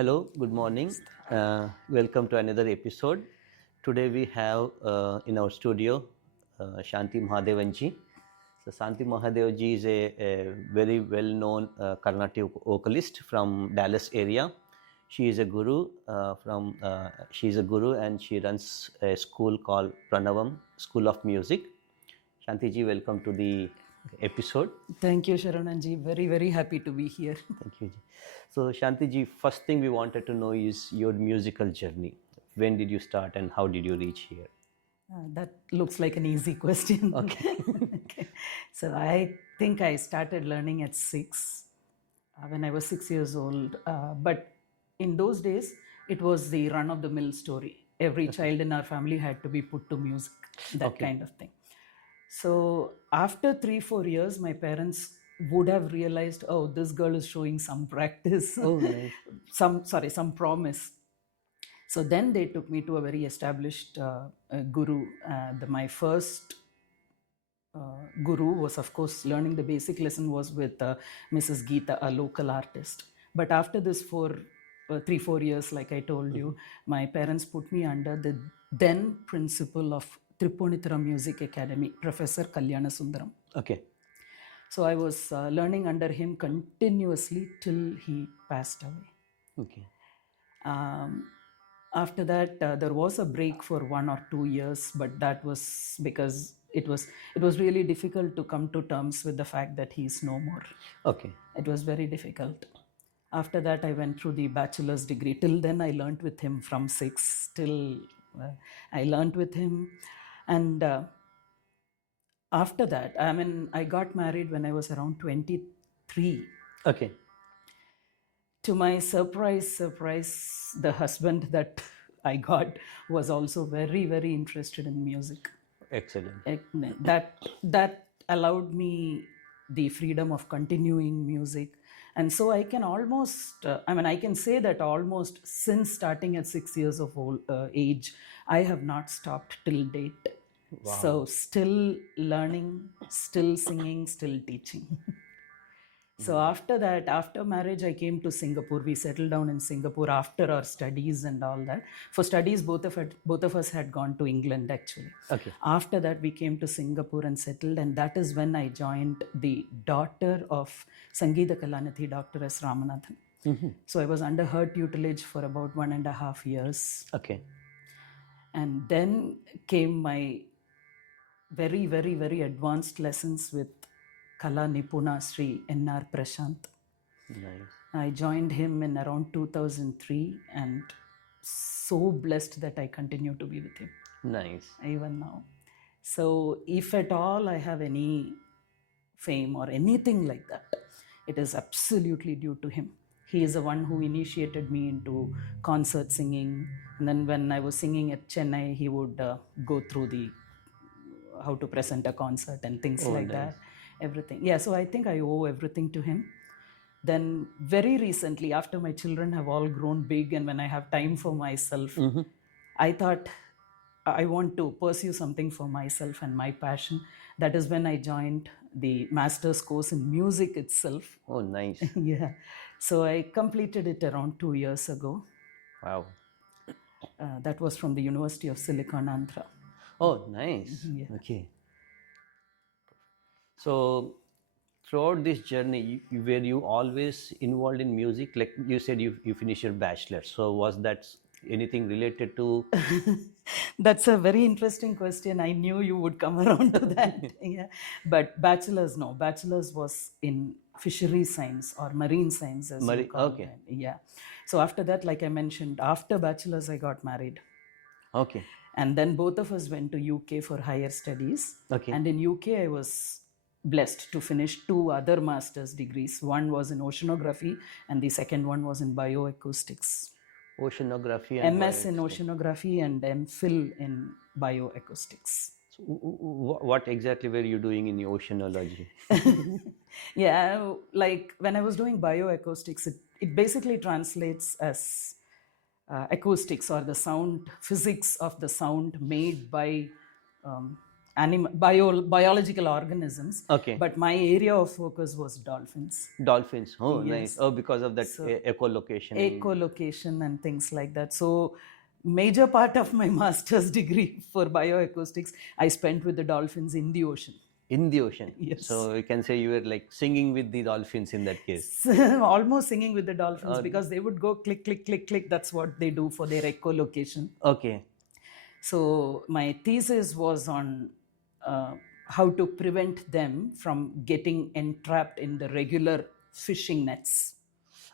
Hello, good morning. Welcome to another episode. Today we have in our studio Shanti Mahadevan ji. So Shanti Mahadevan ji is a very well-known Carnatic vocalist from Dallas area. She is a guru and she runs a school called Pranavam School of Music. Shanti ji, welcome to the episode. Thank you, Sharananji. Very, very happy to be here. Thank you, ji. So, Shanti ji, first thing we wanted to know is your musical journey. When did you start and how did you reach here? That looks like an easy question. Okay. Okay. So, I think I started learning at 6, when I was 6 years old. But in those days, it was the run-of-the-mill story. Every child in our family had to be put to music, that kind of thing. So after 3-4 years, my parents would have realized, oh, this girl is showing some practice, Nice. some promise. So then they took me to a very established guru. My first guru was, of course, learning the basic lesson was with Mrs. Geeta, a local artist. But after this 3-4 years, like I told you, my parents put me under the then principal of Tripunithura Music Academy, Professor Kalyana Sundaram. Okay. So I was learning under him continuously till he passed away. Okay. After that, there was a break for 1 or 2 years, but that was because it was really difficult to come to terms with the fact that he is no more. Okay. It was very difficult. After that, I went through the bachelor's degree. Till then, I learned with him from 6 till I learned with him. And after that, I got married when I was around 23. Okay. To my surprise, the husband that I got was also very, very interested in music. Excellent. That allowed me the freedom of continuing music. And so I can almost, I can say that almost since starting at 6 years of age, I have not stopped till date. Wow. So still learning, still singing, still teaching. So after that, after marriage, I came to Singapore. We settled down in Singapore after our studies and all that. For studies, both of us had gone to England actually. Okay. After that, we came to Singapore and settled, and that is when I joined the daughter of Sangeeta Kalanithi, Dr. S. Ramanathan. Mm-hmm. So I was under her tutelage for about 1.5 years. Okay. And then came my very, very, very advanced lessons with Kala Nipuna Sri N.R. Prashant. Nice. I joined him in around 2003 and so blessed that I continue to be with him. Nice. Even now. So if at all I have any fame or anything like that, it is absolutely due to him. He is the one who initiated me into concert singing. And then when I was singing at Chennai, he would go through how to present a concert and things like nice. that. Everything. Yeah, so I think I owe everything to him. Then very recently, after my children have all grown big and when I have time for myself, I thought I want to pursue something for myself and my passion. That is when I joined the master's course in music itself. Oh, nice. Yeah. So I completed it around 2 years ago. Wow. That was from the University of Silicon, Andhra. Oh, nice. Yeah. Okay. So, throughout this journey, were you always involved in music? Like you said, you finished your bachelor. So, was that anything related to? That's a very interesting question. I knew you would come around to that. Yeah. But bachelor's, no. Bachelor's was in fishery science or marine sciences. Okay. It. Yeah. So after that, like I mentioned, after bachelor's, I got married. Okay. And then both of us went to UK for higher studies. Okay. And in UK, I was blessed to finish 2 other master's degrees. One was in oceanography and the second one was in bioacoustics. Oceanography and MS in oceanography and MPhil in bioacoustics. So what exactly were you doing in the oceanology? Yeah, like when I was doing bioacoustics, it basically translates as acoustics or the sound, physics of the sound made by biological organisms. Okay. But my area of focus was dolphins. Dolphins. Oh, Yes. nice. Oh, because of that echolocation. Echolocation and things like that. So major part of my master's degree for bioacoustics I spent with the dolphins in the ocean. In the ocean. Yes. So you can say you were like singing with the dolphins in that case. Almost singing with the dolphins because they would go click, click, click, click. That's what they do for their echolocation. Okay. So my thesis was on how to prevent them from getting entrapped in the regular fishing nets.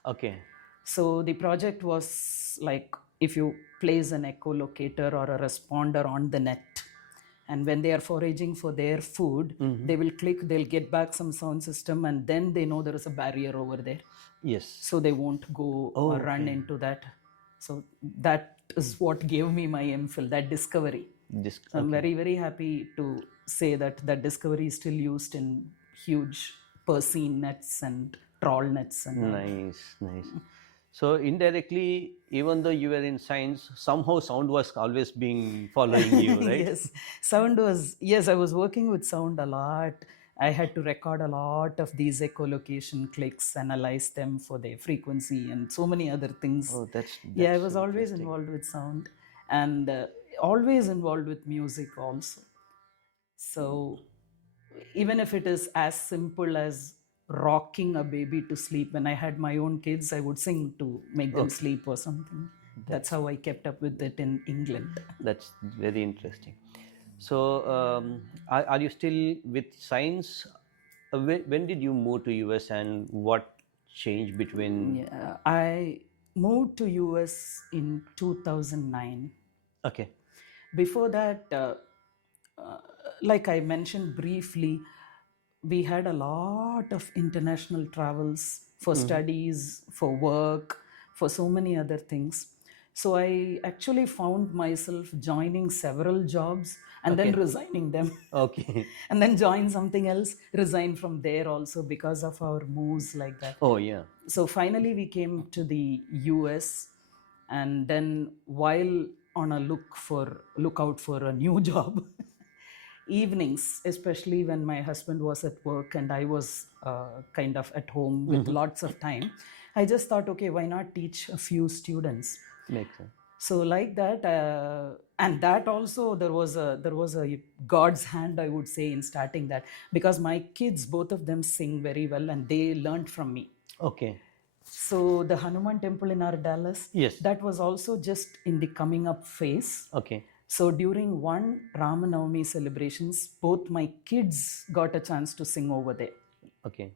Okay. So the project was like, if you place an echolocator or a responder on the net, and when they are foraging for their food, they will click, they'll get back some sound system, and then they know there is a barrier over there. Yes. So they won't go or run into that. So that is what gave me my MPhil, that discovery. So I'm very, very happy to say that that discovery is still used in huge Persine nets and trawl nets. And nice. So indirectly, even though you were in science, somehow sound was always being following you, right? Yes, sound was, yes, I was working with sound a lot. I had to record a lot of these echolocation clicks, analyze them for their frequency and so many other things. Oh, that's yeah, I was always involved with sound and always involved with music also. So even if it is as simple as rocking a baby to sleep, when I had my own kids, I would sing to make them sleep or something. That's how I kept up with it in England. That's very interesting. So are you still with science? When did you move to US and what changed between? Yeah, I moved to US in 2009. Okay. Before that, like I mentioned briefly, we had a lot of international travels for studies, for work, for so many other things. So I actually found myself joining several jobs and then resigning them. Okay. And then join something else, resign from there also because of our moves like that. Oh, yeah. So finally we came to the US, and then while on a lookout for a new job, evenings, especially when my husband was at work and I was kind of at home with lots of time, I just thought, okay, why not teach a few students? Makes sense. So like that, and that also there was a God's hand, I would say, in starting that, because my kids, both of them sing very well and they learned from me. Okay. So the Hanuman temple in our Dallas, yes, that was also just in the coming up phase. Okay. So during one Ramanavami celebrations, both my kids got a chance to sing over there. Okay.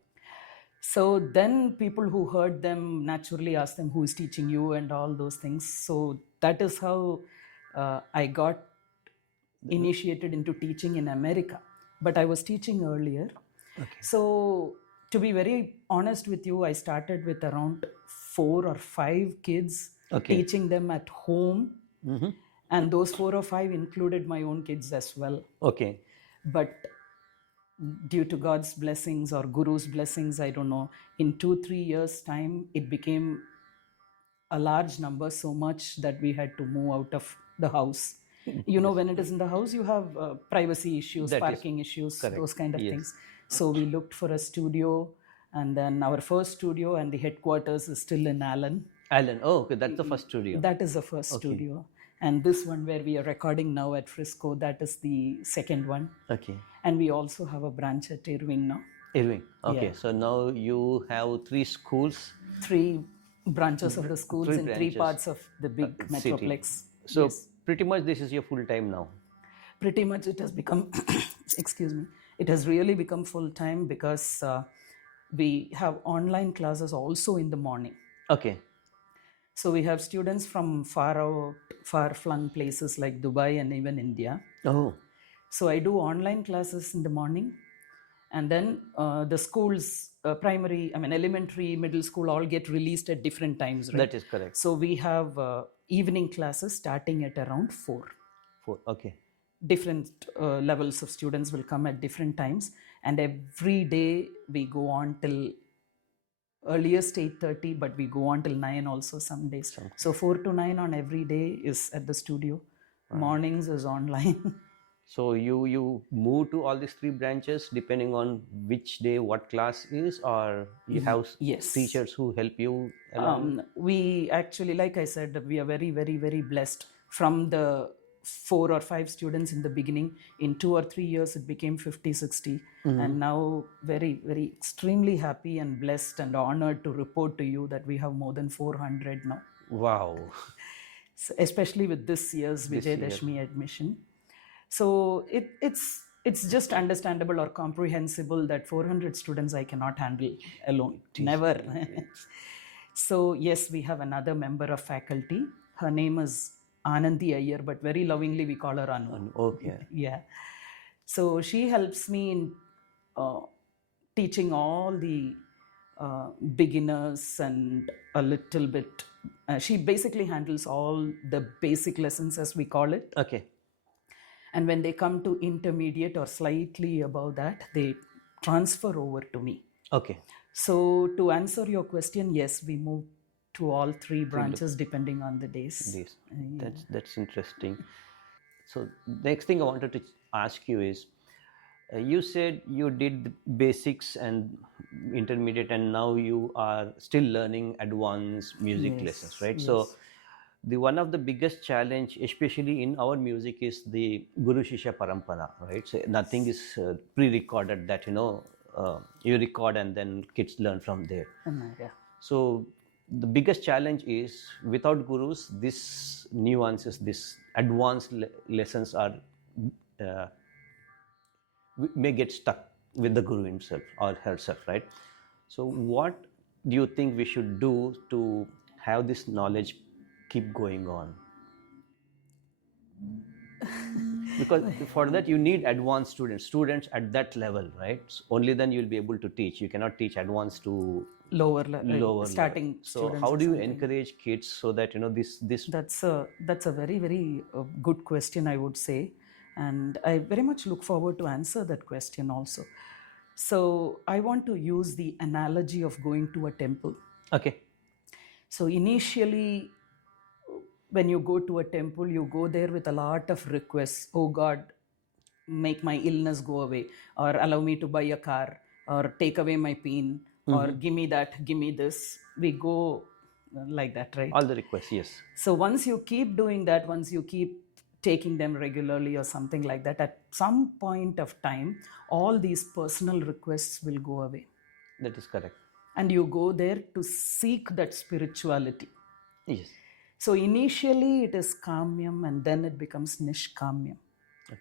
So then people who heard them naturally asked them, who is teaching you and all those things. So that is how I got initiated into teaching in America. But I was teaching earlier. Okay. So to be very honest with you, I started with around 4 or 5 kids, teaching them at home. And those 4 or 5 included my own kids as well. Okay. But due to God's blessings or Guru's blessings, I don't know, in 2-3 years' time, it became a large number, so much that we had to move out of the house. You know, when it is in the house, you have privacy issues, parking issues, those kind of things. So we looked for a studio, and then our first studio and the headquarters is still in Allen. Allen, oh, okay, that's the first studio. That is the first studio. And this one where we are recording now at Frisco, that is the second one. Okay. And we also have a branch at Irving now. Irving, okay. Yeah. So now you have 3 schools. 3 branches of the schools in 3 parts of the big metroplex. So pretty much this is your full time now. Pretty much it has become, excuse me, it has really become full time because we have online classes also in the morning. Okay. So we have students from far-flung places like Dubai and even India. Oh. So I do online classes in the morning, and then the schools, elementary, middle school, all get released at different times, right? That is correct. So we have evening classes starting at around 4. 4, okay. Different levels of students will come at different times, and every day we go on till earliest 8:30, but we go on till 9 also some days. So 4 to 9 on every day is at the studio. Mornings is online. So you move to all these 3 branches depending on which day what class is, or you have Yes. teachers who help you along? We actually, like I said, we are very, very, very blessed. From the 4 or 5 students in the beginning, in 2 or 3 years it became 50, 60, and now very, very extremely happy and blessed and honored to report to you that we have more than 400 now. Wow. So especially with this year's Vijayadashmi admission. So it's just understandable or comprehensible that 400 students I cannot handle alone. Never. So yes, we have another member of faculty. Her name is Anandi Iyer, but very lovingly we call her Anu. Okay. Yeah. So she helps me in teaching all the beginners and a little bit. She basically handles all the basic lessons, as we call it. Okay. And when they come to intermediate or slightly above that, they transfer over to me. Okay. So to answer your question, yes, we move to all 3 branches depending on the days. That's interesting. So next thing I wanted to ask you is, you said you did the basics and intermediate, and now you are still learning advanced music lessons, right? So the one of the biggest challenge, especially in our music, is the Guru Shishya Parampara, right? So nothing is pre-recorded that, you record and then kids learn from there. Yeah. So the biggest challenge is, without gurus, these nuances, these advanced lessons are may get stuck with the guru himself or herself, right? So what do you think we should do to have this knowledge keep going on? Because for that you need advanced students at that level, right? So only then you'll be able to teach. You cannot teach advanced to lower starting level. So students. how do you encourage kids so that this That's a very, very good question, I would say, and I very much look forward to answer that question also. So I want to use the analogy of going to a temple. Okay. So initially, when you go to a temple, you go there with a lot of requests. Oh God, make my illness go away, or allow me to buy a car, or take away my pain, or give me that, give me this. We go like that, right? All the requests, yes. So once you keep doing that, once you keep taking them regularly or something like that, at some point of time, all these personal requests will go away. That is correct. And you go there to seek that spirituality. Yes. So initially it is kamyam, and then it becomes nishkamyam. Okay.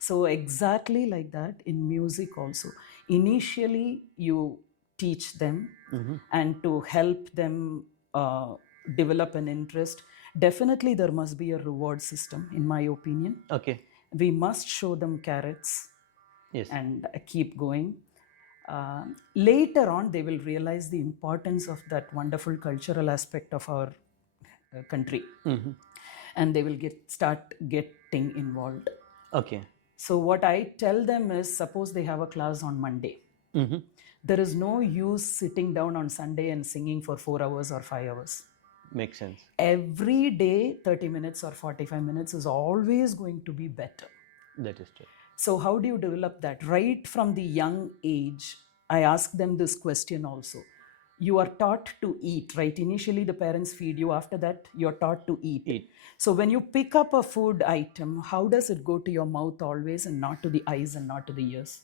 So exactly like that in music also. Initially you teach them, and to help them develop an interest, definitely there must be a reward system, in my opinion. Okay. We must show them carrots. Yes. And keep going. Later on they will realize the importance of that wonderful cultural aspect of our country, and they will start getting involved. Okay. So what I tell them is, suppose they have a class on Monday. There is no use sitting down on Sunday and singing for 4 hours or 5 hours. Makes sense. Every day 30 minutes or 45 minutes is always going to be better. That is true. So how do you develop that? Right from the young age, I ask them this question also. You are taught to eat, right? Initially the parents feed you, after that you're taught to eat. So when you pick up a food item, how does it go to your mouth always, and not to the eyes and not to the ears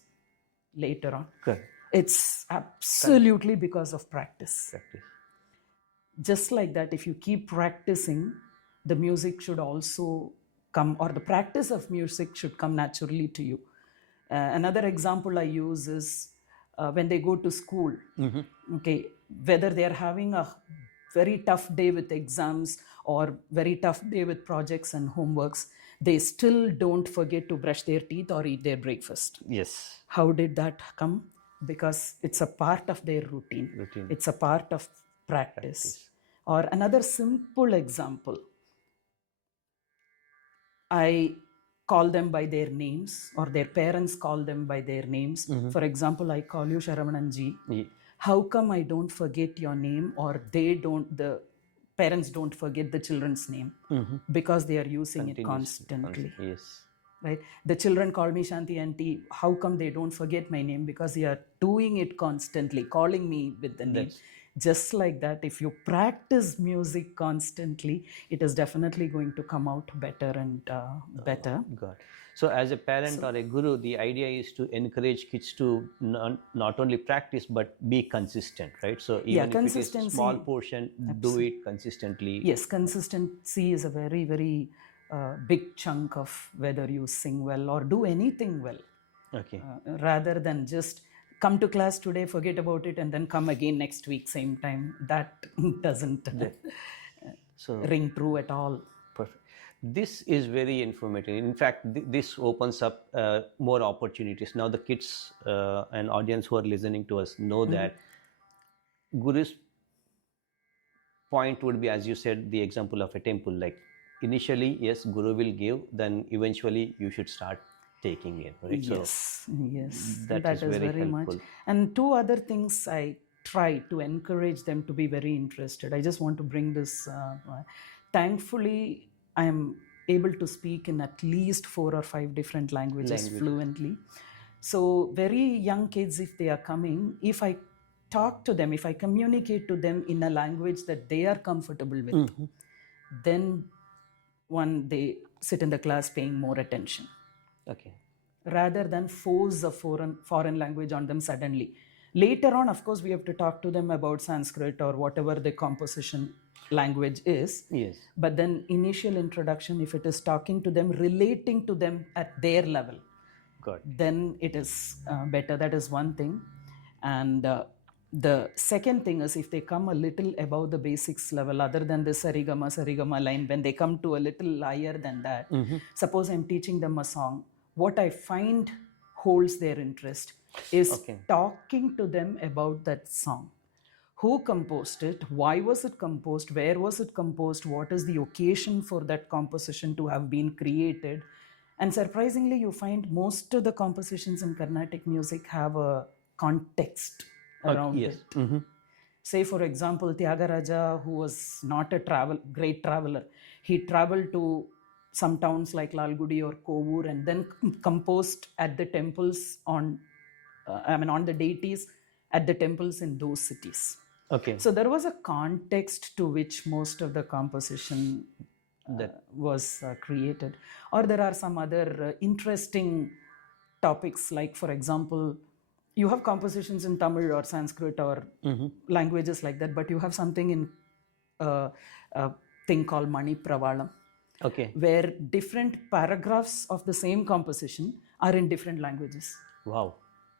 later on? Correct. It's absolutely because of practice. Just like that, if you keep practicing, the music should also come, or the practice of music should come naturally to you. Another example I use is when they go to school. Okay, whether they are having a very tough day with exams or very tough day with projects and homeworks, they still don't forget to brush their teeth or eat their breakfast. Yes. How did that come? Because it's a part of their routine. It's a part of practice. Or another simple example, I call them by their names, or their parents call them by their names. For example, I call you Sharavananji. How come I don't forget your name, or the parents don't forget the children's name? Because they are using it constantly. Yes. right? The children call me Shanti auntie. How come they don't forget my name? Because they are doing it constantly, calling me with the name. Just like that, if you practice music constantly, it is definitely going to come out better and better. God. So as a parent or a guru, the idea is to encourage kids to not only practice but be consistent, right? So even if it is a small portion, do it consistently. Yes, consistency is a very, very big chunk of whether you sing well or do anything well. Okay. Rather than just come to class today, forget about it, and then come again next week, same time. That doesn't ring true at all. Perfect. This is very informative. In fact, this opens up more opportunities. Now the kids and audience who are listening to us know that Guru's point would be, as you said, the example of a temple. Like initially, yes, Guru will give, then eventually you should start taking it, right? Yes, yes, that is very much. And two other things I try to encourage them to be very interested. I just want to bring this. Thankfully, I am able to speak in at least 4 or 5 different languages fluently. So very young kids, if they are coming, if I talk to them, if I communicate to them in a language that they are comfortable with, then they sit in the class paying more attention. Okay. Rather than force a foreign language on them suddenly. Later on, of course, we have to talk to them about Sanskrit or whatever the composition language is. Yes. But then initial introduction, if it is talking to them, relating to them at their level, then it is better. That is one thing. And the second thing is, if they come a little above the basics level, other than the sarigama line, when they come to a little higher than that, suppose I'm teaching them a song, what I find holds their interest is talking to them about that song. Who composed it? Why was it composed? Where was it composed? What is the occasion for that composition to have been created? And surprisingly, you find most of the compositions in Carnatic music have a context around it. Say, for example, Tyagaraja, who was not a great traveler, he traveled to some towns like Lalgudi or Kovur and then composed at the temples on the deities at the temples in those cities. Okay. So there was a context to which most of the composition was created. Or there are some other interesting topics, like, for example, you have compositions in Tamil or Sanskrit or languages like that, but you have something in a thing called Mani Pravalam, where different paragraphs of the same composition are in different languages. Wow.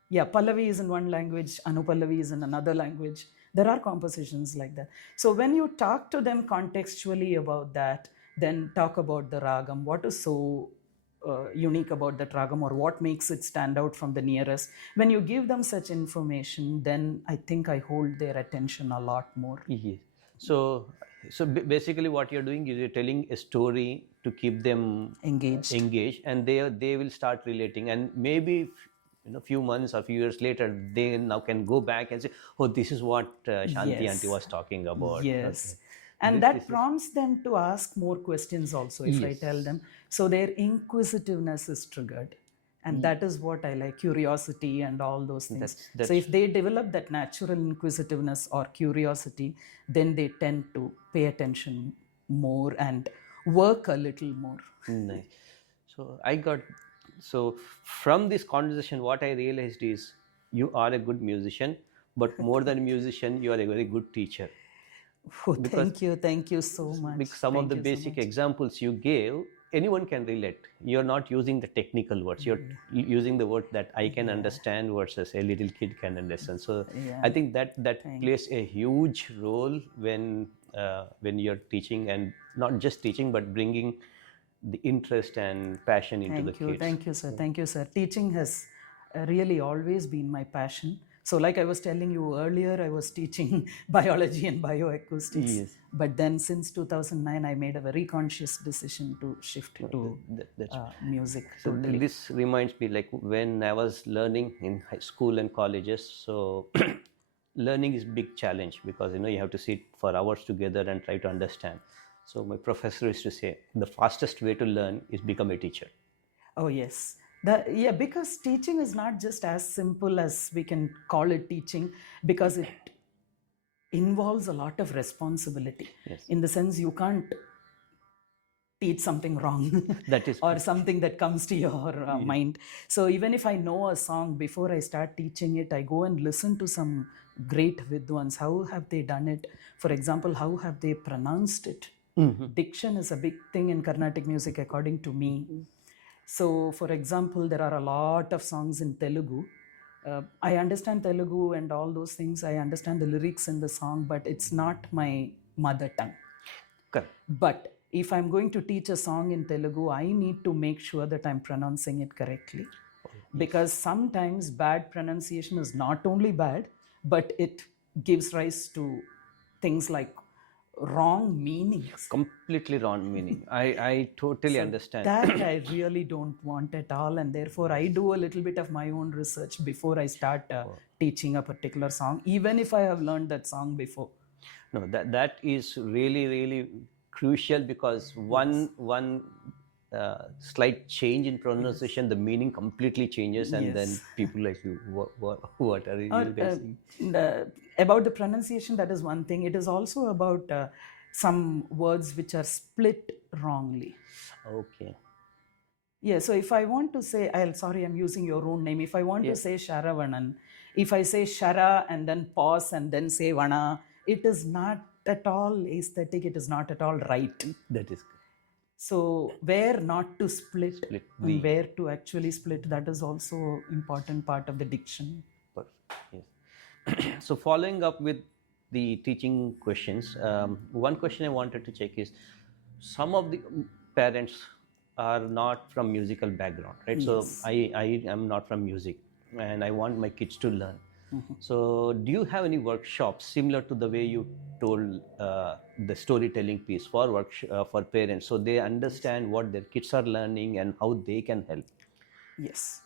Yeah, Pallavi is in one language, Anupallavi is in another language. There are compositions like that. So when you talk to them contextually about that, then talk about the ragam, what is so unique about that ragam, or what makes it stand out from the nearest. When you give them such information, then I think I hold their attention a lot more. Yes. So basically what you're doing is you're telling a story to keep them engaged, and they will start relating, and maybe a few months or few years later, they now can go back and say, oh, this is what Shanti auntie was talking about. Yes. And that prompts them to ask more questions also, if I tell them. So their inquisitiveness is triggered. And that is what I like, curiosity and all those things. So if they develop that natural inquisitiveness or curiosity, then they tend to pay attention more and work a little more. Nice. So from this conversation, what I realized is you are a good musician, but more than a musician, you are a very good teacher. Oh, thank you so much. Because some of the basic examples you gave, anyone can relate. You're not using the technical words. You're using the word that I can understand versus a little kid can understand. So I think that plays a huge role when you're teaching, and not just teaching, but bringing the interest and passion into the kids. Thank you, sir. Thank you, sir. Teaching has really always been my passion. So like I was telling you earlier, I was teaching biology and bioacoustics. Yes. But then since 2009, I made a very conscious decision to shift to music. So this reminds me, like when I was learning in high school and colleges, so learning is a big challenge because you have to sit for hours together and try to understand. So my professor used to say, the fastest way to learn is become a teacher. Oh, yes. Because teaching is not just as simple as we can call it teaching, because it involves a lot of responsibility. Yes. In the sense, you can't teach something wrong That is or something that comes to your mind. So even if I know a song, before I start teaching it, I go and listen to some great vidwans. How have they done it? For example, how have they pronounced it? Diction is a big thing in Carnatic music, according to me. So, for example, there are a lot of songs in Telugu. I understand Telugu and all those things. I understand the lyrics in the song, but it's not my mother tongue. Correct. But if I'm going to teach a song in Telugu, I need to make sure that I'm pronouncing it correctly. Because sometimes bad pronunciation is not only bad, but it gives rise to things like wrong meanings. Completely wrong meaning. I totally understand. That I really don't want at all, and therefore I do a little bit of my own research before I start teaching a particular song, even if I have learned that song before. No, that is really crucial, because one slight change in pronunciation, the meaning completely changes, and then people like you, what are you guys saying? About the pronunciation, that is one thing. It is also about some words which are split wrongly. Okay. Yeah, so if I want to say, I'm using your own name. If I want to say Sharavanan, if I say Shara and then pause and then say Vana, it is not at all aesthetic, it is not at all right. That is good. So where not to split and where to actually split, that is also important part of the diction. Perfect. Yes. So following up with the teaching questions, one question I wanted to check is, some of the parents are not from musical background, right? Yes. So I am not from music, and I want my kids to learn. So do you have any workshops similar to the way you told the storytelling piece for for parents, so they understand what their kids are learning and how they can help? Yes,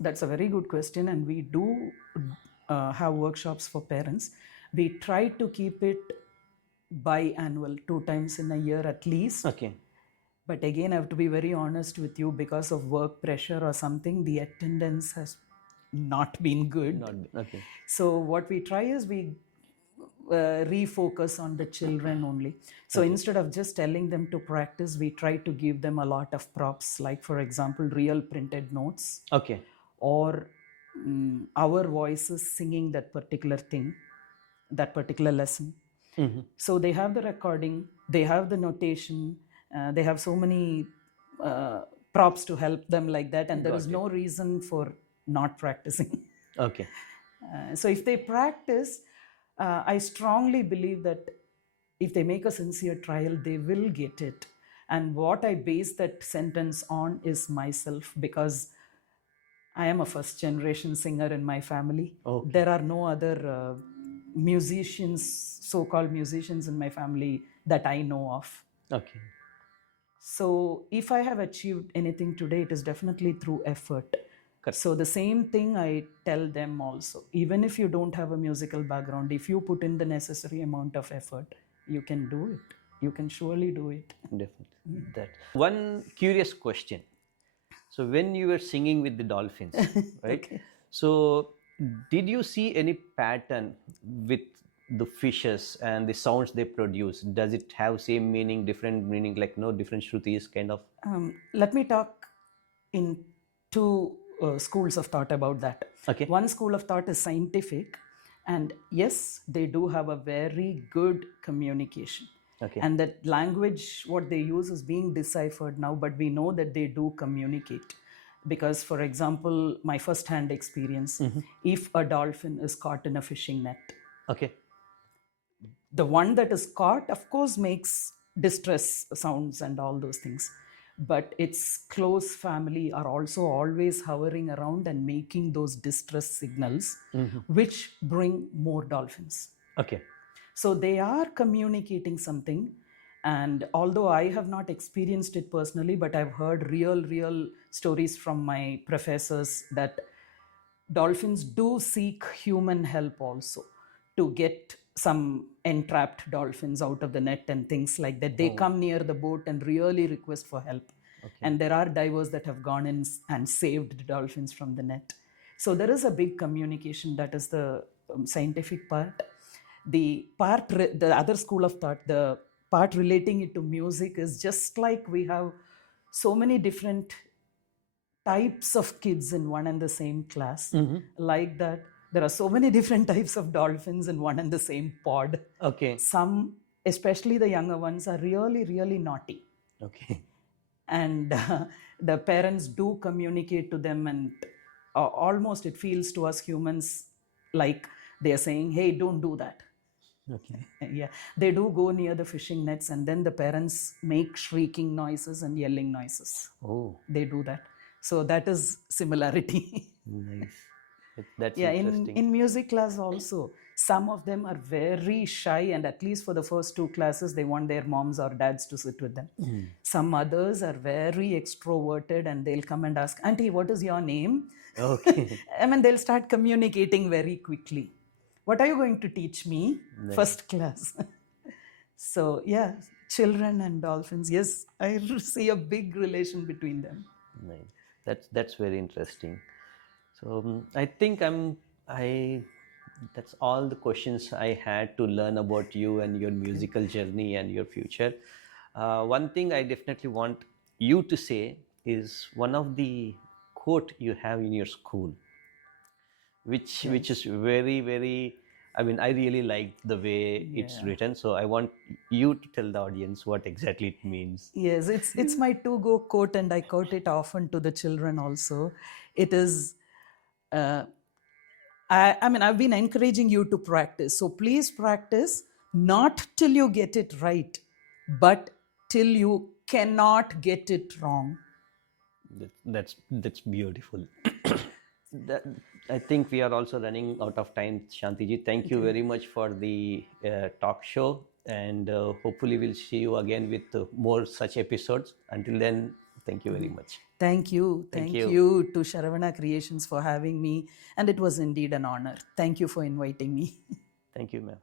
that's a very good question, and we do have workshops for parents. We try to keep it biannual, 2 times in a year at least. Okay. But again, I have to be very honest with you, because of work pressure or something, the attendance has not been good. Okay. So what we try is we refocus on the children only. So instead of just telling them to practice, we try to give them a lot of props, like for example, real printed notes. Okay. Or our voices singing that particular thing, that particular lesson. So they have the recording, they have the notation, they have so many props to help them like that, and there is no reason for not practicing. Okay. So if they practice, I strongly believe that if they make a sincere trial, they will get it. And what I base that sentence on is myself, because I am a first generation singer in my family. Okay. There are no other musicians, so-called musicians in my family that I know of. Okay. So if I have achieved anything today, it is definitely through effort. So the same thing I tell them also. Even if you don't have a musical background, if you put in the necessary amount of effort, you can do it. You can surely do it. Definitely. That one curious question. So when you were singing with the Dolphins, right? Okay. So did you see any pattern with the fishes and the sounds they produce? Does it have same meaning, different meaning, like no different shrutis kind of? Let me talk in two schools of thought about that. Okay. One school of thought is scientific, and yes, they do have a very good communication. Okay. And that language, what they use is being deciphered now, but we know that they do communicate. Because, for example, my first-hand experience, if a dolphin is caught in a fishing net, Okay. the one that is caught, of course, makes distress sounds and all those things. But its close family are also always hovering around and making those distress signals, which bring more dolphins. Okay. So they are communicating something. And although I have not experienced it personally, but I've heard real stories from my professors that dolphins do seek human help also to get some entrapped dolphins out of the net and things like that. They come near the boat and really request for help. And there are divers that have gone in and saved the dolphins from the net. So there is a big communication. That is the scientific part. The other school of thought, the part relating it to music, is just like we have so many different types of kids in one and the same class. Like that, there are so many different types of dolphins in one and the same pod. Okay. Some, especially the younger ones, are really, really naughty. Okay. And the parents do communicate to them, and almost it feels to us humans like they're saying, hey, don't do that. Okay. Yeah, they do go near the fishing nets, and then the parents make shrieking noises and yelling noises. Oh, They do that. So that is similarity. nice. That's Yeah, interesting. in music class also, some of them are very shy, and at least for the first 2 classes, they want their moms or dads to sit with them. Some others are very extroverted, and they'll come and ask, Auntie, what is your name? Okay. I mean, they'll start communicating very quickly. What are you going to teach me? Nice. First class. So, yeah, children and dolphins, yes, I see a big relation between them. Nice. That's very interesting. So I think that's all the questions I had to learn about you and your musical journey and your future. One thing I definitely want you to say is one of the quote you have in your school, which is very, very, I mean, I really like the way it's written. So I want you to tell the audience what exactly it means. Yes, it's my to-go quote, and I quote it often to the children also. It is, I mean, I've been encouraging you to practice. So please practice, not till you get it right, but till you cannot get it wrong. That's beautiful. I think we are also running out of time, Shantiji. Thank you very much for the talk show, and hopefully we'll see you again with more such episodes. Until then, thank you very much. Thank you. Thank you to Saravana Creations for having me, and it was indeed an honor. Thank you for inviting me. Thank you, ma'am.